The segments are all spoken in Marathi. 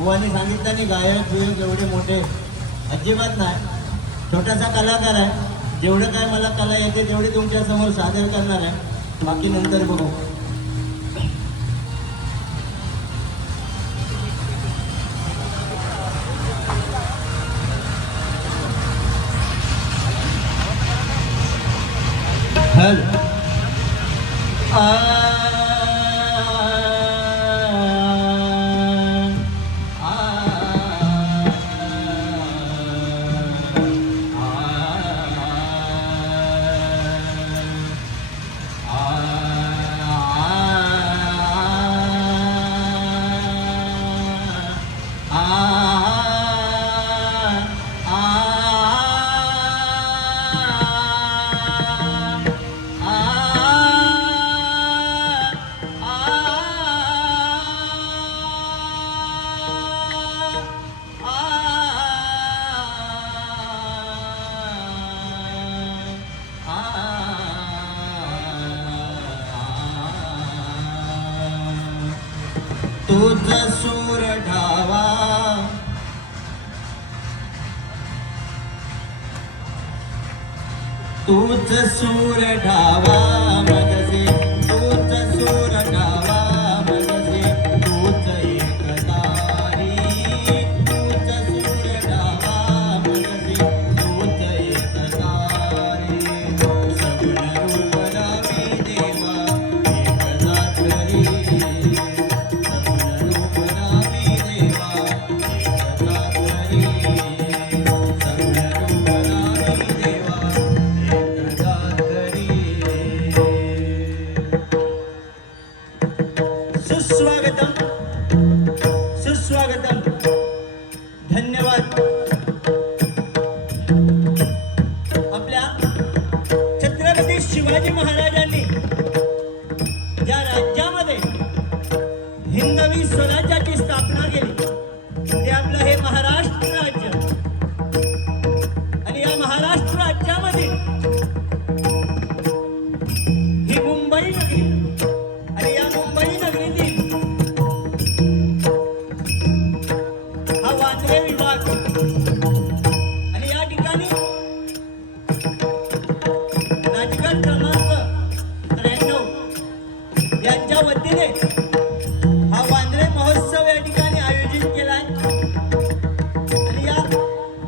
बुवानी सांगितलं नाही गायक बियक एवढे मोठे अजिबात नाही, छोटासा कलाकार आहे. जेवढं काय मला कला येते तेवढी तुमच्या समोर सादर करणार आहे, बाकी नंतर बघू. तूच सूर ढावा, तूच सूर ढावा मगसे, तूच सूर ढावा मगसे, तूच एक तारी, तूच सूर ढावा मगसे, तूच एक तारी. सगुण रूप रामी देवा एक जातरी, सुस्वागतम सुस्वागतम. धन्यवाद. आपल्या छत्रपती शिवाजी महाराजांनी ज्या राज्यामध्ये हिंदवी स्वराज्याची स्थापना केली ते आपलं हे महाराष्ट्र राज्य. आणि या महाराष्ट्र राज्यामध्ये ही मुंबई नगरी, आणि या मुंबई नगरीतील हा वांद्रे विभाग, आणि या ठिकाणी राजगड क्रमांक 93 यांच्या वतीने हा वांद्रे महोत्सव या ठिकाणी आयोजित केलाय. आणि या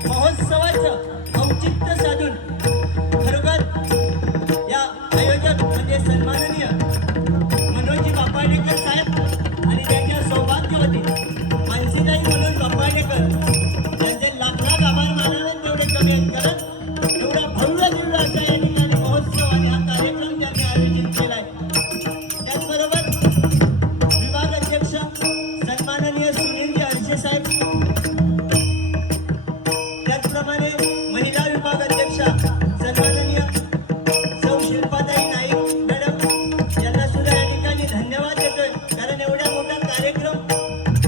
महोत्सवाचं औचित्य साधून खरोखर या आयोजक म्हणजे सन्माननीय मनोजी बापाडेकर साहेब आणि त्यांच्या सौभाग्यवती मानसीताई म्हणून बापाडेकर यांचे लाख आभार मानावे तेवढे कमी आहेत. कारण एवढा भव्य दिव्य असा या ठिकाणी महोत्सव आणि हा कार्यक्रम त्यांनी आयोजित केलाय. त्याचबरोबर विभाग अध्यक्ष सन्माननीय सुनीलजी हर्षे साहेब, त्याचप्रमाणे महिला विभाग अध्यक्षा सन्माननीय सौ शिल्पाताई नाईक मॅडम यांना सुद्धा या ठिकाणी धन्यवाद देतोय. कारण एवढा मोठा कार्यक्रम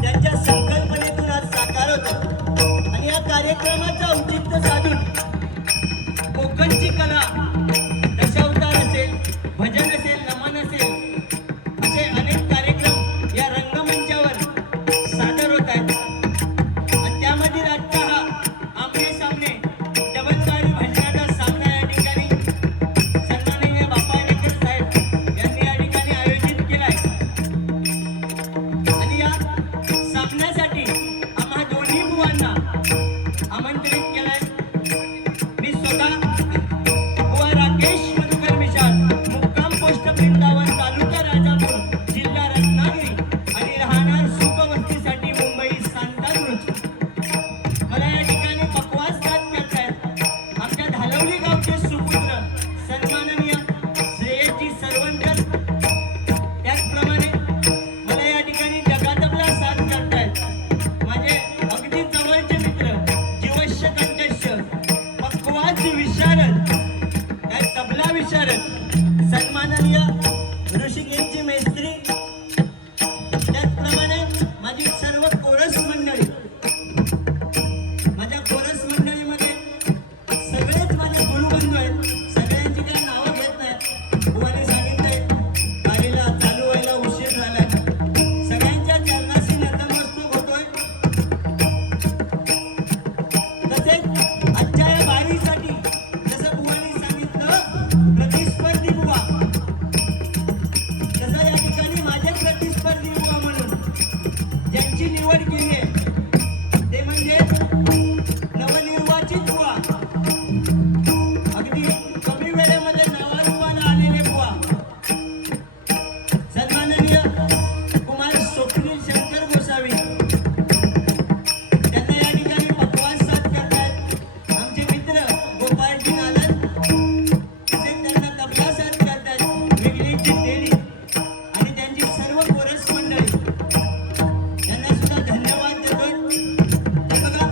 त्यांच्या संकल्पनेतून आज साकार होतो. आणि या कार्यक्रमाचं औचित्य साधून कोकणची कला, दशावतार असेल, भजन असेल, नमन असेल, असे अनेक कार्यक्रम या रंगमंचावर सादर होत आहेत. आणि त्यामधील आजचा हा आमने सामने डबलबारी भजनाचा सामना या ठिकाणी सन्माननीय बापाडेकर साहेब यांनी या ठिकाणी आयोजित केलाय. आणि या सामन्यासाठी आम्हा दोन्ही बुवांना आमंत्रित केलंय. निवड केली आहे ते म्हणजे नवनिर्वाचित बुवा, अगदी कमी वेळेमध्ये नावारूपाला आलेले बुवा, सन्माननीय कुमार स्वप्नील शंकर गोसावी त्यांना या ठिकाणी पक्वास साथ करतायत आमचे मित्र गोपाळजी नालन, तसेच त्यांना तबला साथ करतायत वेगळीची टेली आणि त्यांची सर्व कोरस मंडळी, त्यांना सुद्धा धन्यवाद देतोय. हे बघा,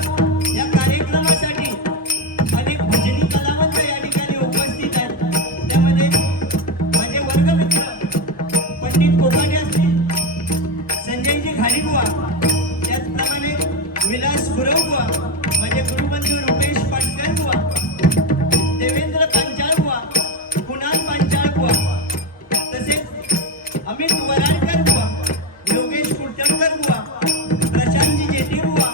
या कार्यक्रमासाठी अनेक भजनी कलावंत या ठिकाणी उपस्थित आहेत. त्यामध्ये माझे वर्गमित्र पंडित कोकाटे असतील, संजयजी घाडीबुवा, त्याचप्रमाणे विलास गुरवबुवा, माझे गुरुबंधू रुपेश पाटकर बुवा, देवेंद्र पांचाळ बुवा, कुणाल पांचाळ बुवा, तसेच अमित वराडकर बुवा, योगेश कुलटणकर बुवा, प्रशांतजी जेठी बुवा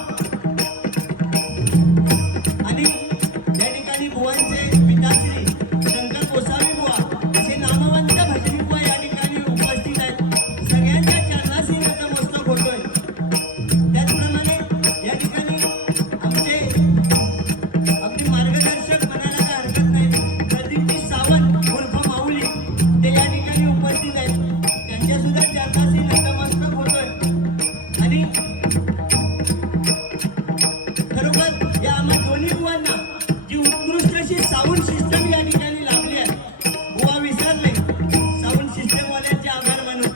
आणि या ठिकाणी बुवांचे पिताश्री शंकर गोसावी बुवा असे नामवंत भजनी बुवा या ठिकाणी उपस्थित आहेत. सगळ्यांच्या चरणाशी नतमस्तक होतोय. त्याचप्रमाणे या ठिकाणी आमचे अगदी मार्गदर्शक म्हणायला काय हरकत नाही, प्रदीपजी सावंत उर्फ माऊली ते या ठिकाणी उपस्थित आहेत. त्यांच्या सुद्धा चरणाशी नतमस्तक होतोय. आणि खरोखर या आम्हा दोन्ही बुवांना जी उत्कृष्ट अशी साऊंड सिस्टम या ठिकाणी लाभली आहे, बुवा विसरले साऊंड सिस्टमवाल्यांचे आभार मानून.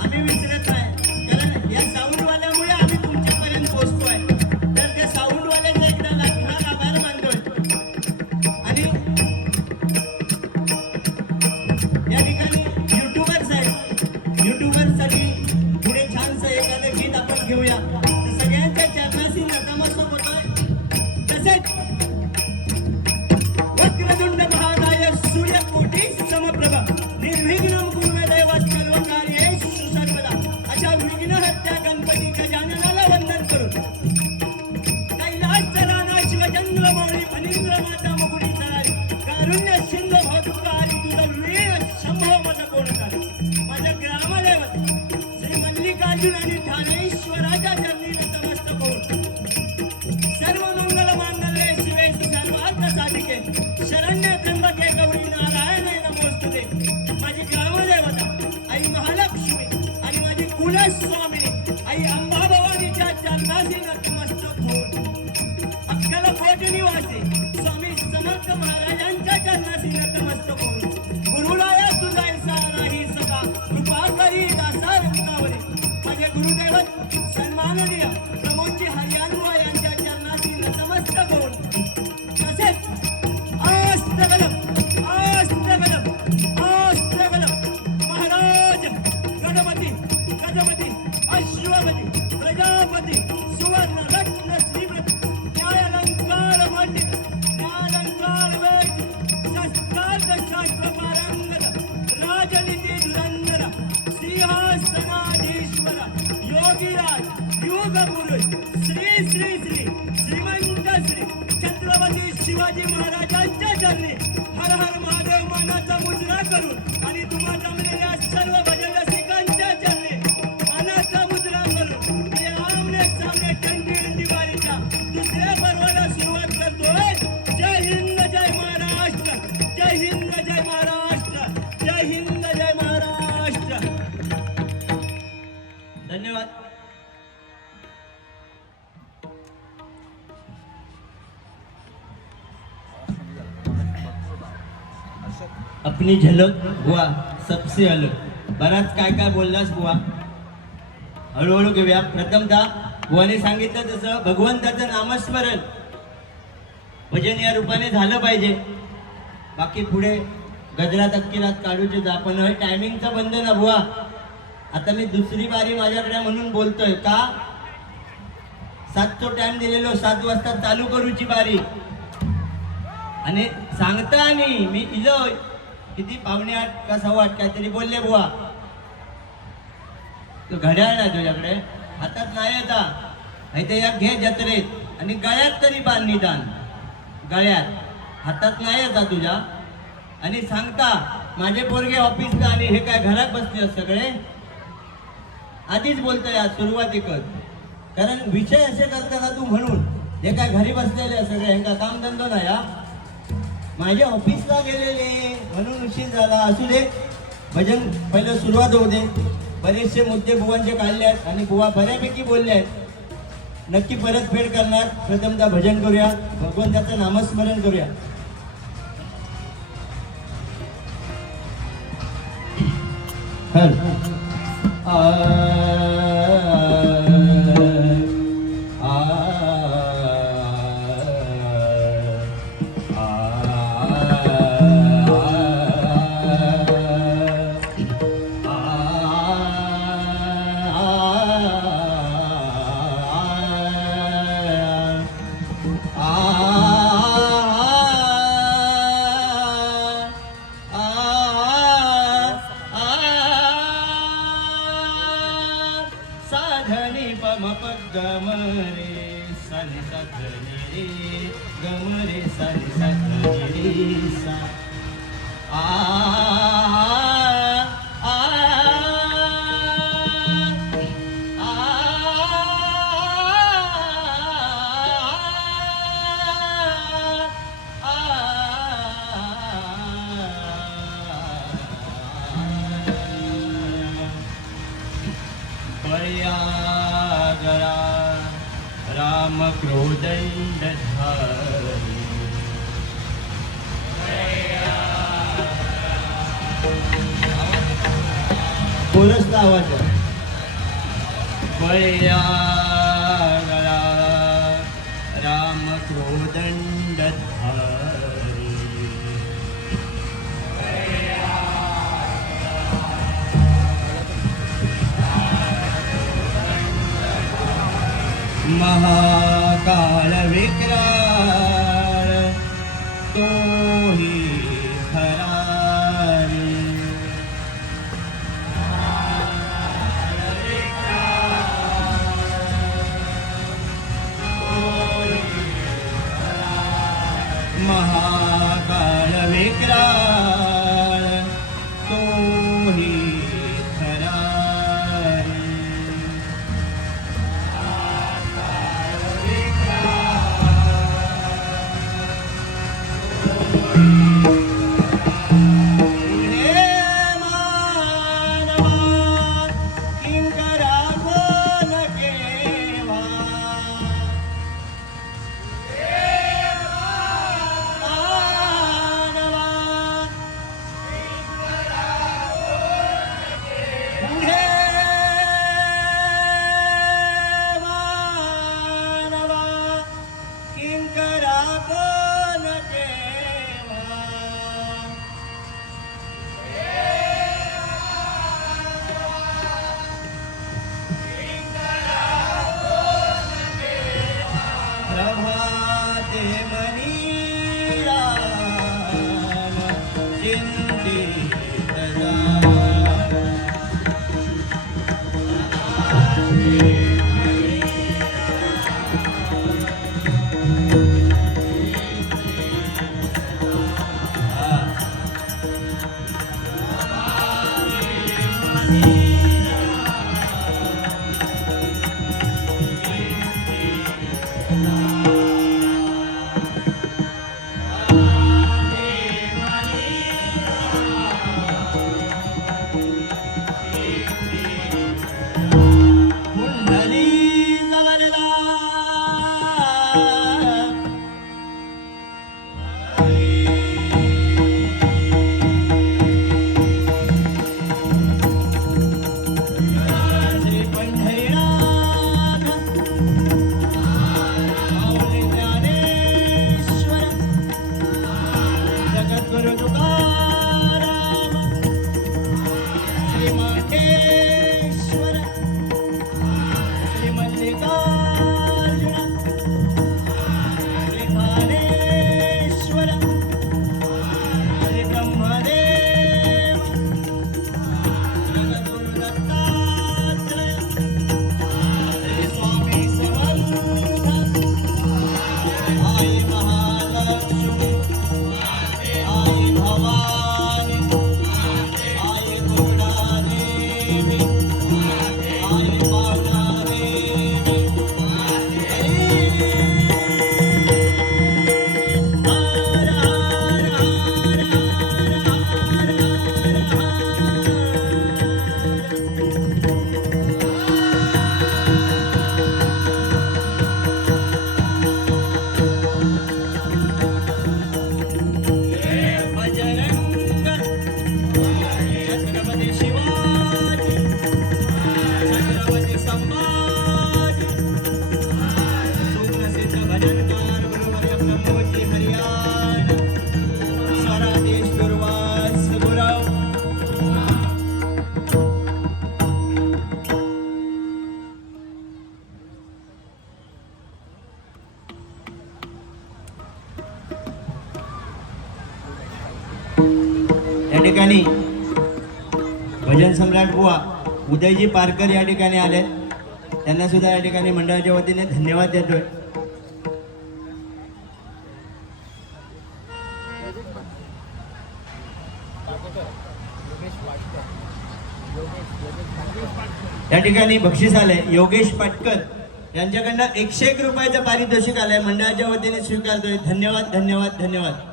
आम्ही विसरत नाही, कारण या साऊंडवाल्यामुळे आम्ही तुमच्यापर्यंत पोहोचतोय. तर त्या साऊंडवाल्याचा एकदा लाखोर आभार मानतोय. आणि या ठिकाणी युट्यूबर्स आहेत, युट्यूबर्ससाठी पुढे छानसं एखादं गीत आपण घेऊया. तर सगळ्यांच्या चरणाशी नतमस्तक होतोय. तसेच वक्रतुंड महाकाय सूर्यकोटी समप्रभ निर्विघ्नं कुरु मे देव सर्वकार्येषु सर्वदा अशा विघ्नहर्त्या गणपती गजाननाला वंदन करून कैलास चराना शिवचंद्र मौळी फणींद्र माता मुकुटी चरारी कारुण्य सिंधू भौतुकारी तुझं वीर शंभो मत कोण करे माझ्या ग्रामदेवत श्री मल्लिकार्जुन आणि ठाणेश्वराच्या चरणी नतमस्तक होऊन सर्व मंगल मांगल्ये शिवे सर्वार्थ साधिके शरण्य त्र्यंबके गौरी नारायणे नमोस्तुते. माझी ग्रामदेवता आई महालक्ष्मी आणि माझी कुलस्वामिनी आई अंबाभवानीच्या चरणाशी नतमस्तक होऊन अक्कलकोट निवासी स्वामी समर्थ महाराजांच्या चरणाशी नतमस्तक होऊन गुरुराया तुझा ऐसा नाही सका कृपा करी दासा रत्नावरी. माझे गुरुदैवत सन्माननीय प्रमोदजी हरियाणबुवा यांच्या चरणाशी नतमस्तक होऊन तसेच आस्तगलम महाराज गणपती गजपती अश्वपती प्रजापती सुवर्ण रत्न श्रीमती न्यायालंकार मंडित न्यायालंकार वेद शास्त्रार्थ शास्त्र पारंगत राजनीती धुरंधर सिंहासनाधीश्वर योगीराज युग पुरुष श्री श्री श्री श्रीमंत श्री छत्रपती शिवाजी महाराजांच्या चरणी हर हर महादेव मानाचा मुजरा करून आणि तुम्हा जमलेल्या सर्व भजन रसिकांच्या चरणी मानाचा मुजरा करून मी आमने सामने टंटी वारीच्या दुसऱ्या पर्वाला सुरुवात करतोय. जय हिंद जय महाराष्ट्र, जय हिंद जय महाराष्ट्र, जय हिंद जय महाराष्ट्र. धन्यवाद. अपनी झलक बुवा सबसे अलग. बराच काय काय बोललास बुवा, हळूहळू घेऊया. प्रथमतः बुवाने सांगितलं तसं भगवंताचं नामस्मरण भजन या रूपाने झालं पाहिजे. बाकी पुढे गजरात अक्किरात काढूचे आपण टायमिंगचा बंद ना बुवा. आता मी दुसरी बारी माझ्याकडे म्हणून बोलतोय का 7 टाइम दिलेलो 7 वाजता चालू करूची बारी आणि सांगता आणि मी इलो किती 7:45 का 8:15 काहीतरी बोलले बुवा. तो घड्याळ ना तुझ्याकडे हातात नाही आता, नाही ते या घे जत्रेत आणि गळ्यात तरी बांध निदान, गळ्यात हातात नाही आता तुझ्या. आणि सांगता माझे पोरगे ऑफिसला आणि हे काय घरात बसले सगळे. आधीच बोलतोय आज सुरुवातीकच कारण विषय असे करताना तू म्हणून जे काय घरी बसलेले सगळे ह्यांका काम धंदो नाही हा. माझ्या ऑफिसला गेलेले म्हणून उशीर झाला. असू दे, भजन पहिलं सुरुवात होऊ दे. बरेचसे मुद्दे बुवांचे काढले आहेत आणि बुवा बऱ्यापैकी बोलले आहेत. नक्की परतफेड करणार. प्रथमतः भजन करूया, भगवंताचं नामस्मरण करूया. हर राम क्रोदंड बोलच आवाज बळ्या राम क्रोदंड महाकाल विक्राळ तो ही खरारी. महाकाल विक्राळ तो ही खरारी. ठिकाणी भजन सम्राट बुवा उदयजी पारकर या ठिकाणी आले, त्यांना सुद्धा या ठिकाणी मंडळाच्या वतीने धन्यवाद देतोय. या ठिकाणी बक्षीस आले योगेश पाटकर यांच्याकडनं 101 रुपयाचं पारितोषिक आलंय, मंडळाच्या वतीने स्वीकारतोय. धन्यवाद धन्यवाद धन्यवाद.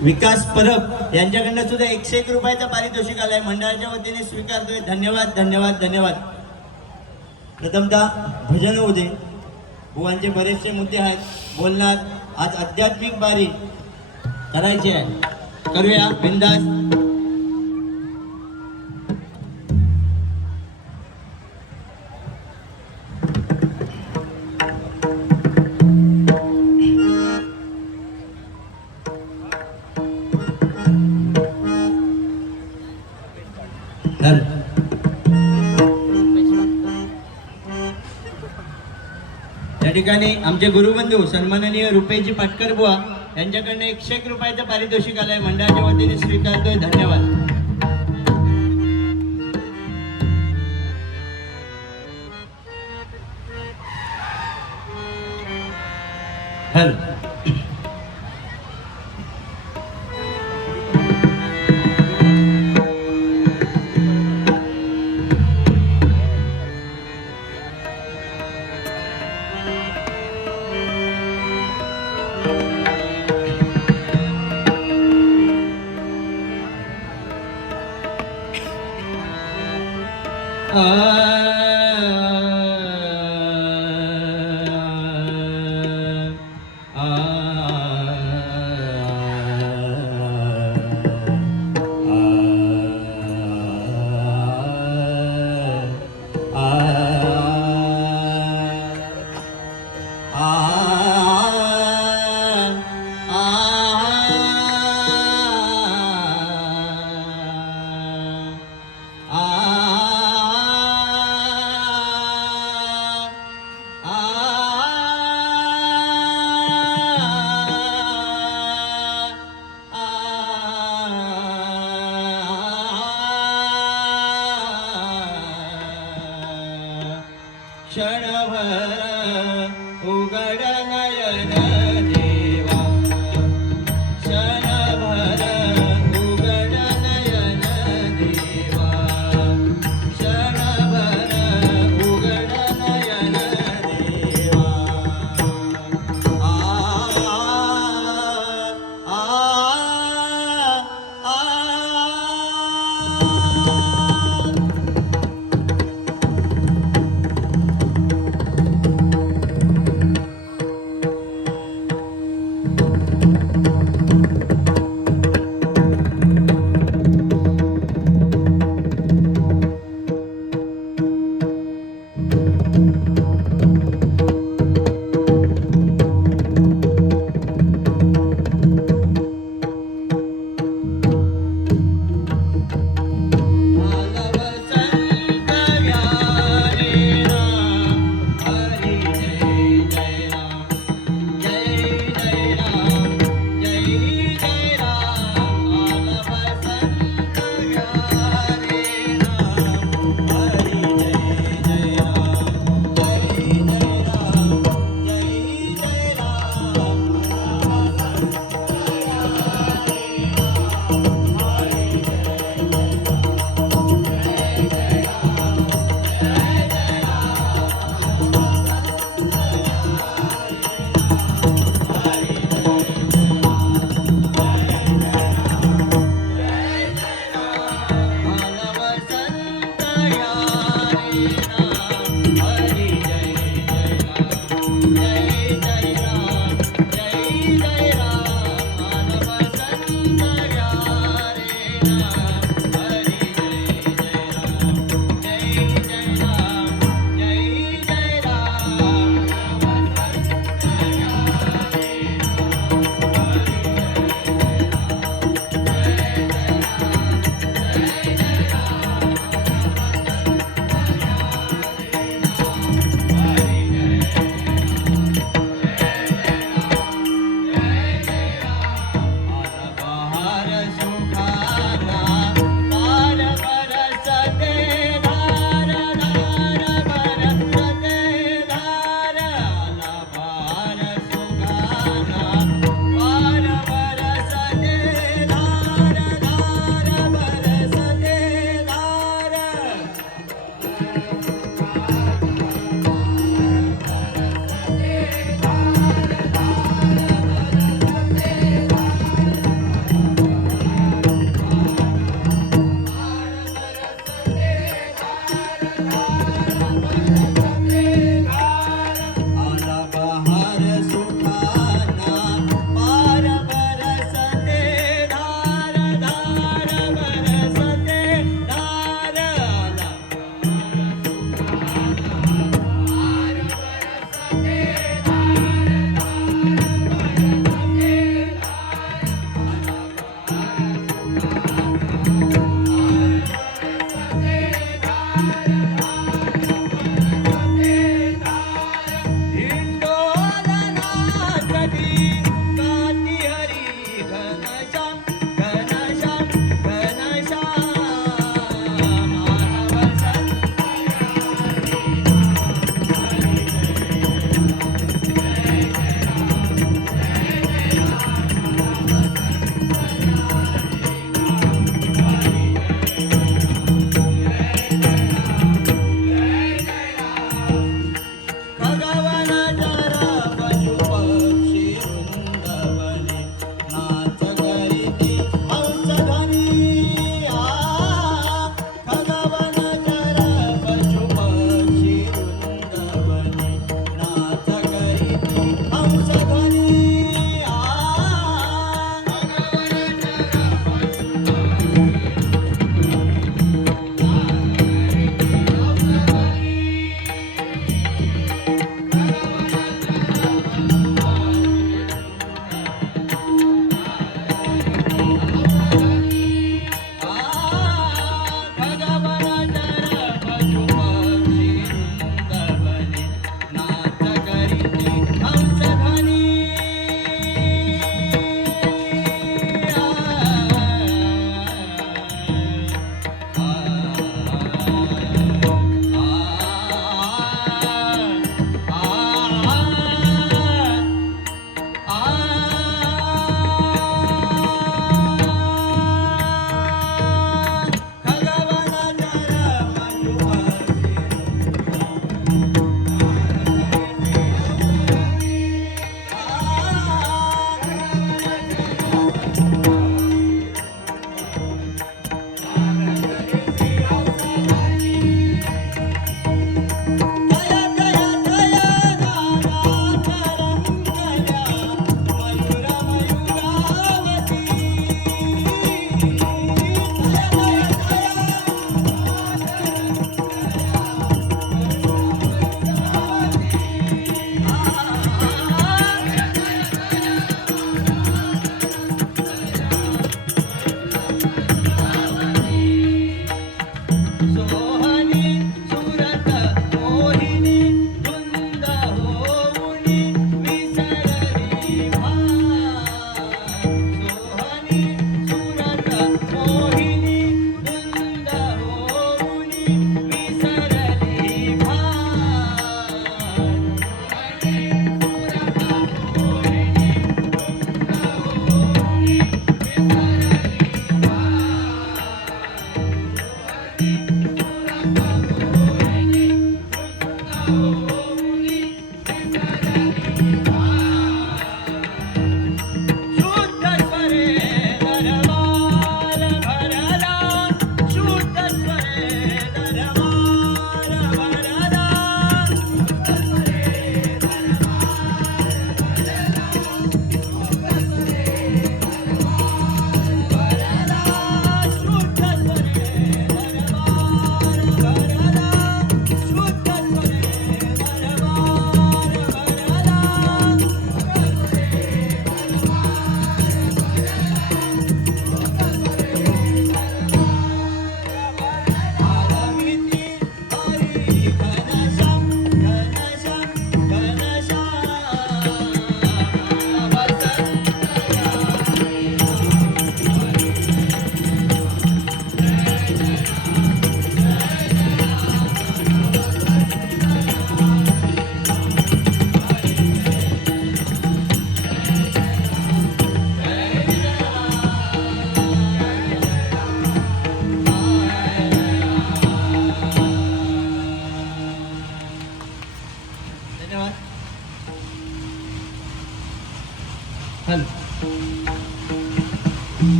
विकास परब यांच्याकडनं सुद्धा 101 रुपयाचं पारितोषिक आलंय, मंडळाच्या वतीने स्वीकारतोय. धन्यवाद धन्यवाद धन्यवाद. प्रथमतः भजन होऊ दे, बुवांचे बरेचसे मुद्दे आहेत बोलणार. आज आध्यात्मिक बारी करायची आहे, करूया बिंदास. या ठिकाणी आमचे गुरुबंधू सन्माननीय रुपेजी पाटकर बुवा यांच्याकडनं 101 रुपयाचं पारितोषिक आलंय, मंडळाच्या वतीने स्वीकारतोय. धन्यवाद. हॅलो क्षणभर उघड नयन देवा, क्षणभर उघड नयन देवा, क्षणभर उघड नयन देवा.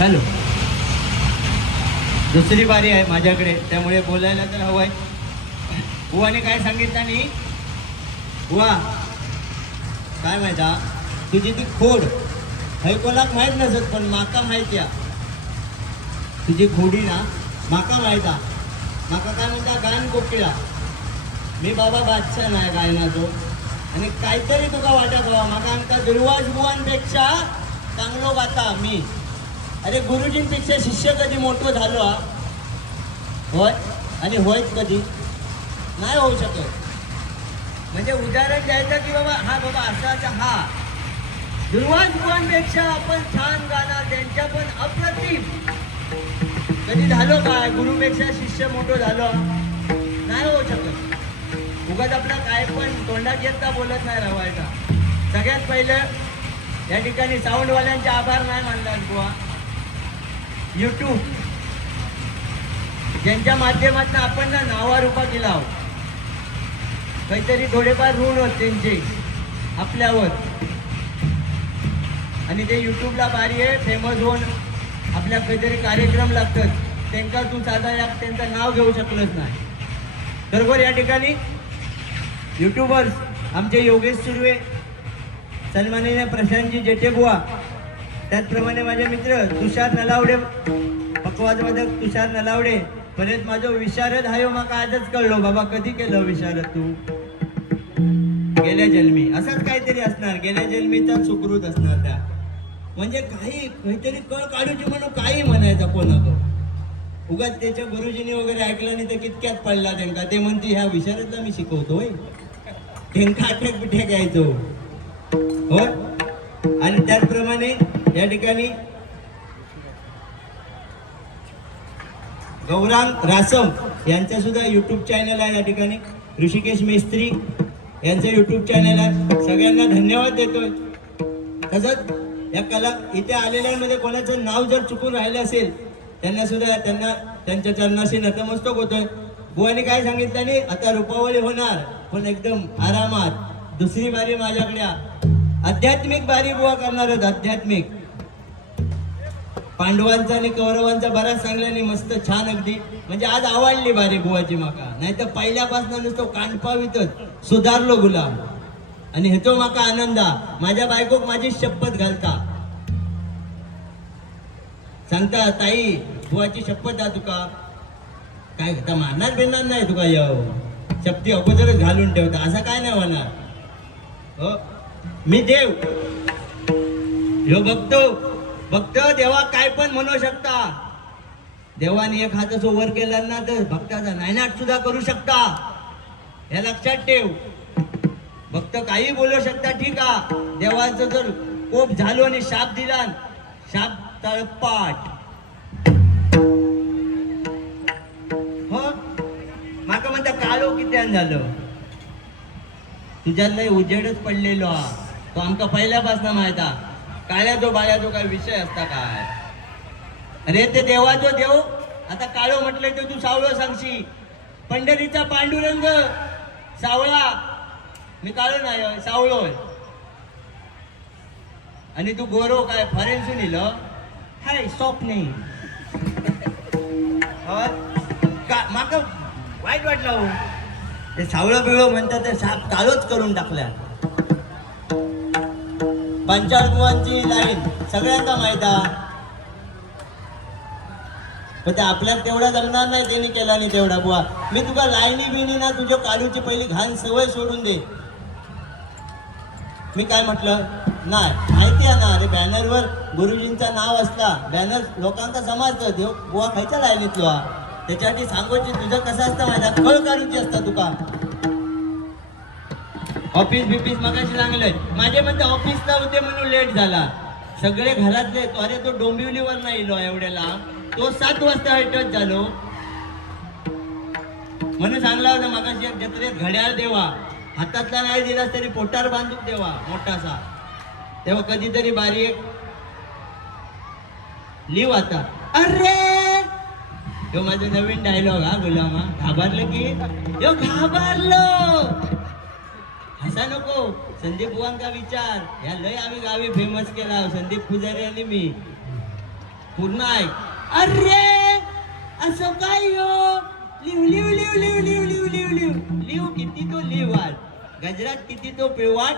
हॅलो, दुसरी बारी आहे माझ्याकडे, त्यामुळे बोलायला तर हवं आहे. बुवाने काय सांगितलं नाही. बुवा काय माहिता, तुझी ती खोड हे कोणाक माहीत नसत, पण माका माहिती आहे. तुझी खोडी ना माका माहिता. माका काय म्हणता, गायन कोकिळा. मी बाबा बादशाह नाही गायनाचो, आणि काहीतरी तुका वाटत हवा माका आमका दुर्वास बुवांपेक्षा चांगलो गाता मी. अरे गुरुजींपेक्षा शिष्य कधी मोठं झालो हा? होय, आणि होयच कधी नाही होऊ शकत. म्हणजे उदाहरण द्यायचं की बाबा हा बाबा असाचा हा दुर्वास बुवांपेक्षा आपण छान गाणार, त्यांच्या पण अप्रतिम कधी झालो काय? गुरुपेक्षा शिष्य मोठं झालो नाही होऊ शकत. उगाच आपला काय पण तोंडात येता बोलत नाही राहायचा. सगळ्यात पहिलं या ठिकाणी साऊंडवाल्यांचे आभार नाही मानतात बुवा. यूट्यूब ज्यांच्या माध्यमातून आपण ना नावारूपा केला आहोत, काहीतरी थोडेफार ऋण होत त्यांचे आपल्यावर, आणि ते यूट्यूबला भारी आहे फेमस होऊन आपल्या काहीतरी कार्यक्रम लागतात, त्यांना तू साधा या त्यांचं नाव घेऊ शकलंच नाही. बरोबर. या ठिकाणी यूट्यूबर्स आमचे योगेश सुर्वे, सन्माननीय प्रशांतजी जेठेबुवा, त्याचप्रमाणे माझे मित्र तुषार नलावडे, पकवाजवादक तुषार नलावडे, परत माझं विशारद हायो माका आजच कळलो बाबा. कधी केलं विशारद तू? गेल्या जन्मी. असंच काहीतरी असणार, गेल्या जन्मीचा सुकृत असणार त्या. म्हणजे काहीतरी कळ काढूची म्हणून काही म्हणायचं कोणाकडं. उगाच त्याच्या गुरुजींनी वगैरे ऐकलं नाही तर कितक्यात पडला त्यांना. ते म्हणते ह्या विशारदला मी शिकवतोय, त्यांना आठ्याक पिठ्या घ्यायचो. हो. आणि त्याचप्रमाणे या ठिकाणी गौरांग रासम यांचा सुद्धा युट्यूब चॅनल आहे. या ठिकाणी ऋषिकेश मेस्त्री यांचं युट्यूब चॅनल आहे. सगळ्यांना धन्यवाद देतोय. तसंच या कला इथे आलेल्यांमध्ये कोणाचं नाव जर चुकून राहिलं असेल त्यांना सुद्धा त्यांच्या चरणाशी नतमस्तक होतोय. बुवाने काय सांगितलं नाही, आता रूपावळी होणार पण एकदम आरामात. दुसरी बारी माझ्याकडे आध्यात्मिक बारी बुवा करणार आहेत. आध्यात्मिक पांडवांचा आणि कौरवांचा बराच सांगल्याने मस्त छान अगदी. म्हणजे आज आवडली बारी बुवाची माका. नाही तर पहिल्यापासून नुसतो कानपावितच सुधारलो गुलाम, आणि हेतो माका आनंदा. माझ्या बायकोक माझी शपथ घालता सांगता, ताई बुवाची शपथ आहे तुका, काय आता मारणार बिरणार नाही तुका, शपथी अगोदरच घालून ठेवता. असं काय नाही होणार. हो, मी देव ह्यो बघतो देवा काय पण म्हणू शकता. देवाने एक हात वर केला ना तर भक्ताचा नायनाट सुद्धा करू शकता. हे लक्षात ठेव. भक्त काही बोलू शकता, ठीक आहे. देवाचं जर कोप झालो आणि शाप दिला, शाप तळपाट. हो, माका म्हणता काळो कित्यान झालं, तुझ्यात लय उजेडच पडलेलो तो आमका पहिल्यापासून माहिता. काळ्या जो बाळ्या जो काय विषय असता काय. अरे ते देवाचो देव आता काळो म्हटलंय तर तू सावळं सांगशी. पंढरीचा पांडुरंग सावळा, मी काळो नाही सावळोय. आणि तू गोरो काय फरेन्सून इलं हाय सोप नाही. माका वाईट वाटलं. ते सावळं बिळो म्हणतात ते साप काळोच करून टाकल्या. पंचाळकुवांची लाईन सगळ्यांना माहिता, पण ते आपल्याला तेवढा जमणार नाही. त्यांनी केला नाही तेवढा. बुवा मी तुला लाईनी बिनी ना तुझ्या काढूची पहिली घाण सवय सोडून दे. मी काय म्हटलं नाही माहिती आहे ना. अरे बॅनरवर गुरुजींचं नाव असला, बॅनर लोकांचा समजतं देव बुवा खायच्या लाईनीतलो. त्याच्यासाठी सांगोची तुझं कसं असतं माझ्या कळ काढूची असतं तुका. ऑफिस बिफिस मगाशी सांगलंय. माझे म्हणते ऑफिसला होते म्हणून लेट झाला. सगळे घरातले अरे तो डोंबिवलीवर नाही इलो एवढ्याला, तो 7 वाजता टच झालो म्हणून सांगला होता. मगाशी एक जत्रेत घड्याळ देवा, हातातला नाही दिलास तरी पोटार बांधून देवा मोठासा. तेव्हा कधीतरी बारी एक लिव आता. अरे तो माझा नवीन डायलॉग हा गुलामा. घाबरलं की यो घाबरलो. हसा नको. संदीप बुवांका विचार, या लय आम्ही गावी फेमस केला संदीप पुजारी आणि मी. पूर्ण ऐक. अरे असं काय हो, live live live live live live live live live किती तो लिव आज, गजरात किती तो पिळवाट.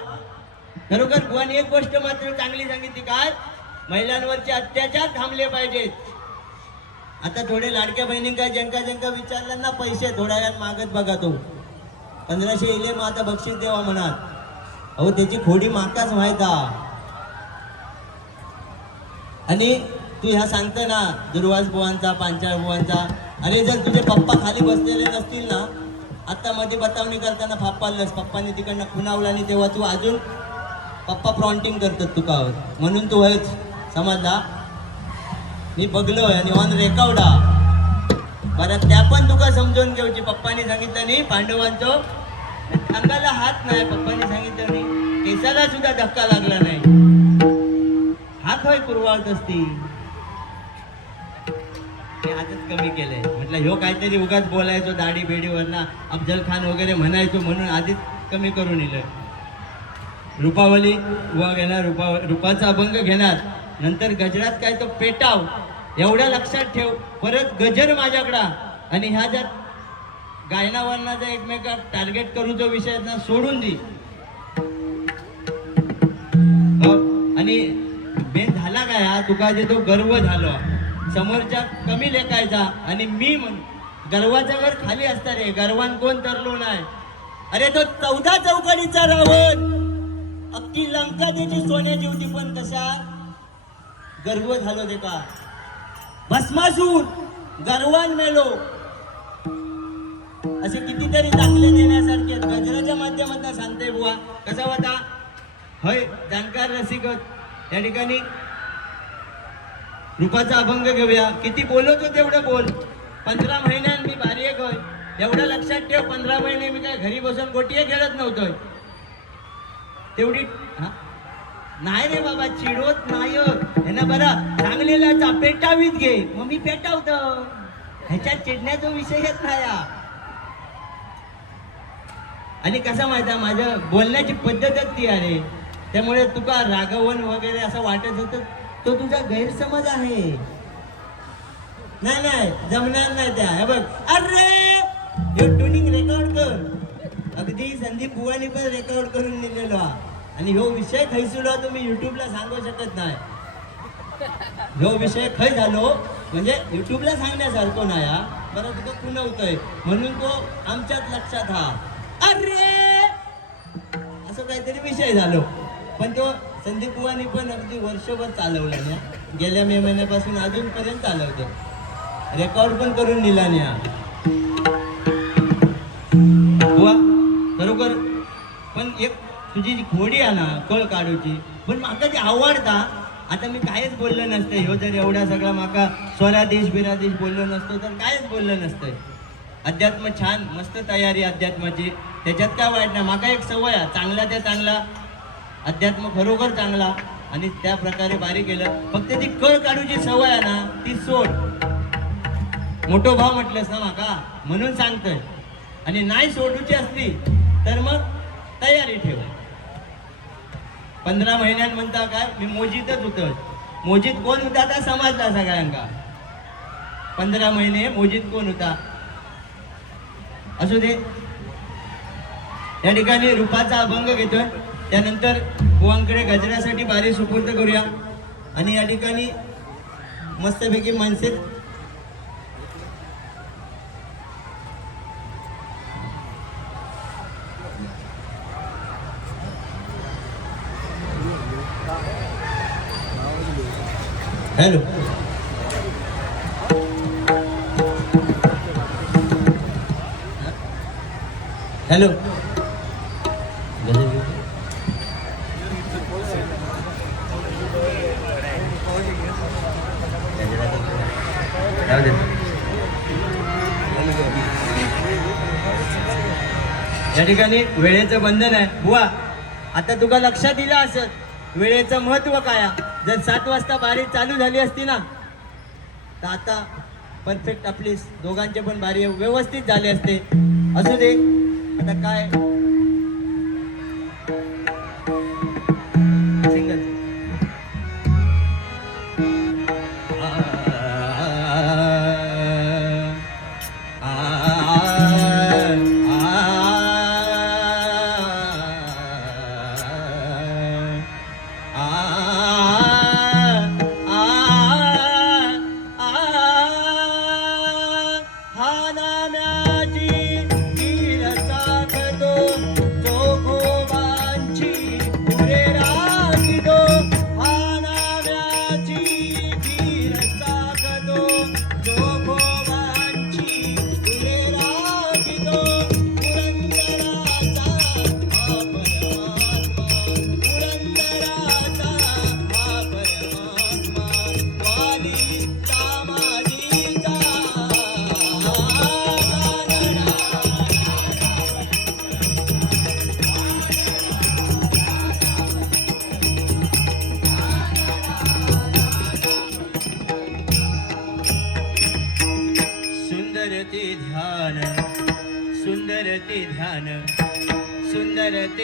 खरोखर बुवानी एक गोष्ट मात्र चांगली सांगितली, काय महिलांवरचे अत्याचार थांबले पाहिजेत. आता थोडे लाडक्या बहिणींका ज्यांका ज्यांका विचारलं ना पैसे थोड्या वेळात मागत बघा, तो 1500 इले मग आता बक्षीस देवा म्हणत. अहो त्याची खोडी माकाच माहित. आणि तू ह्या सांगते ना दुर्वास बुवांचा, पांचाळ बुवांचा, अरे जर तुझे पप्पा खाली बसलेले नसतील ना, आता मध्ये बतावणी करताना फापालस पप्पाने तिकडनं खुणावला आणि तेव्हा तू अजून पप्पा फ्रॉन्टिंग करतात तुका, म्हणून तू हेच समजला. मी बघलोय आणि ऑन रेकॉर्डा बरं, त्या पण तुका समजून घेऊची. पप्पाने सांगितलं नाही पांडवांचं अंगाला हात नाही, पप्पाने सांगितलं नाही, केसाला सुद्धा धक्का लागला नाही, हात होय कुरवाळत असती. आजच कमी केलंय म्हटलं, ह्यो काहीतरी उगाच बोलायचो दाढी बेडीवरना अफजल खान वगैरे म्हणायचो, म्हणून आधीच कमी करून इलंय. रूपावली वा घेणार, रूपाचा अभंग घेणार, नंतर गजरात काय तो पेटाव, एवढं लक्षात ठेव. परत गजर माझ्याकडा आणि ह्या ज्या गायनावरणाचा एकमेका टार्गेट करू जो विषय ना सोडून दे. आणि मेन झाला काय हा तुका जे तो गर्व झालो समोरच्या कमी लेखायचा, आणि मी गर्वाचा वर खाली असता रे, गर्वान कोण तरलो नाही. अरे तो 14 चौकडीचा रावण, अख्खी लंका त्याची सोन्याची होती, पण कशा गर्व झालो ते का भस्मासूर गर्वान मेलो. असे कितीतरी दाखले देण्यासारखे गजराच्या माध्यमातून सांगते बुवा. कसा होता होय जाणकार रसिक या ठिकाणी रूपाचा अभंग घेऊया. किती बोलतो तेवढं बोल. 15 महिन्यात मी भारी एक होय, एवढं लक्षात ठेव. 15 महिने मी काय घरी बसून गोटिये खेळत नव्हतोय तेवढी. नाही रे बाबा, चिडवत नाही ना बरं, चांगलेला पेटावीत घे, मग मी पेटावतो, ह्याच्यात चिडण्याचा विषय येत नाही. आणि कसं माहिती माझ्या बोलण्याची पद्धतच ती आहे, त्यामुळे तुका रागवण वगैरे असं वाटत होतं, तो तुझा गैरसमज आहे. नाही नाही जमणार नाही त्या. हे बघ, अरे हे ट्युनिंग रेकॉर्ड कर, अगदी संदीप बुवानी पण रेकॉर्ड करून दिलेलो, आणि ह्यो विषय खै सुद्धा तुम्ही युट्यूबला सांगू शकत नाही. ह्यो विषय खै झालो म्हणजे युट्यूबला सांगण्यासारखो नाही. बरं तुझं खुणवतोय म्हणून तो आमच्याच लक्षात. अरे असं काहीतरी विषय झालो, पण तो संदीप बुवानी पण अगदी वर्षभर चालवला ना, गेल्या मे महिन्यापासून अजूनपर्यंत चालवतो, रेकॉर्ड पण करून दिला नाही बुवा. बरोबर. पण एक तुझी जी खोडी आहे ना कळ काढूची, पण माका जी आवडता. आता मी कायच बोललो नसतं, ह्यो जर एवढा सगळा माका स्वरादेश बिरादेश बोललो नसतो तर कायच बोललो नसतंय. अध्यात्म छान, मस्त तयारी अध्यात्माची, त्याच्यात काय वाईट नाही. माका एक सवय आहे, चांगला त्या चांगला अध्यात्म खरोखर चांगला, आणि त्या प्रकारे बारी केलं. फक्त ती कळ काढूची सवय आहे ना ती सोड. मोठो भाव म्हटलंस ना माका, म्हणून सांगतोय. आणि नाही सोडूची असली तर मग तयारी ठेव. 15 महिन्यात म्हणता काय, मी मोजीतच होतो. मोजीत कोण होता त्या समजला सगळ्यांका. 15 महिने मोजीत कोण होता असू दे. या ठिकाणी रूपाचा अभंग घेतोय, त्यानंतर बुवांकडे गजरासाठी बारी सुपूर्द करूया. आणि या ठिकाणी मस्तपैकी मनसे हॅलो हॅलो या ठिकाणी वेळेचं बंधन आहे बुवा. आता तुका लक्षात दिलं असत वेळेचं महत्व काय. जर 7 वाजता बारी चालू झाली असती ना तर आता परफेक्ट आपली दोघांचे पण बारी व्यवस्थित झाले असते. असू दे आता काय सिंगल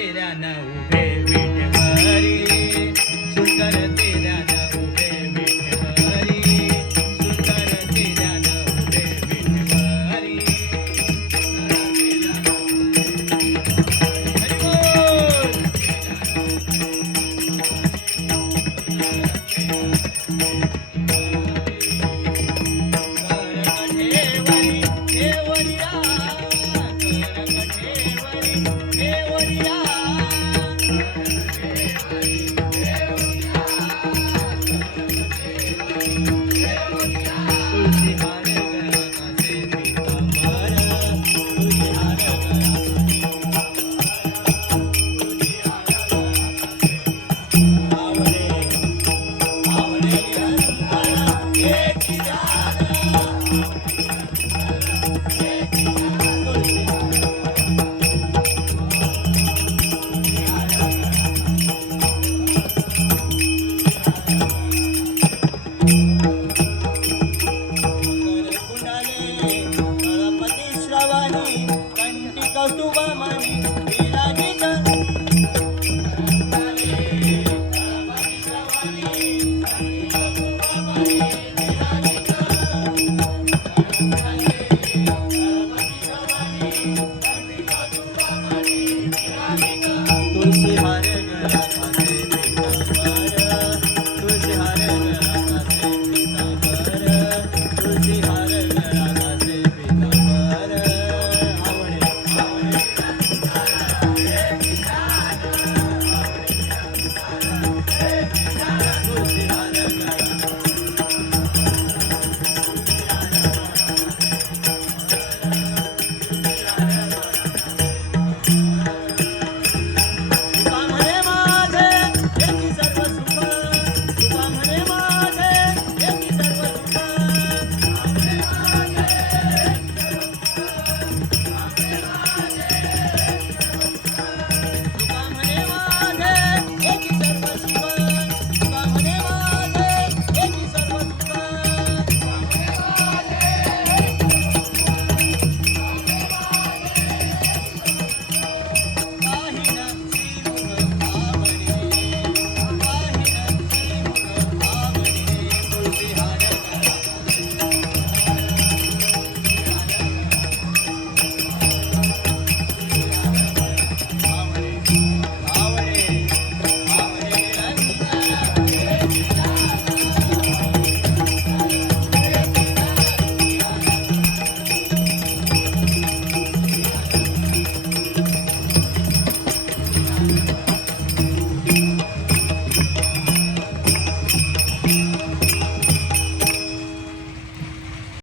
तेऱ्या न उभे विठेवरी सुंदर तेऱ्या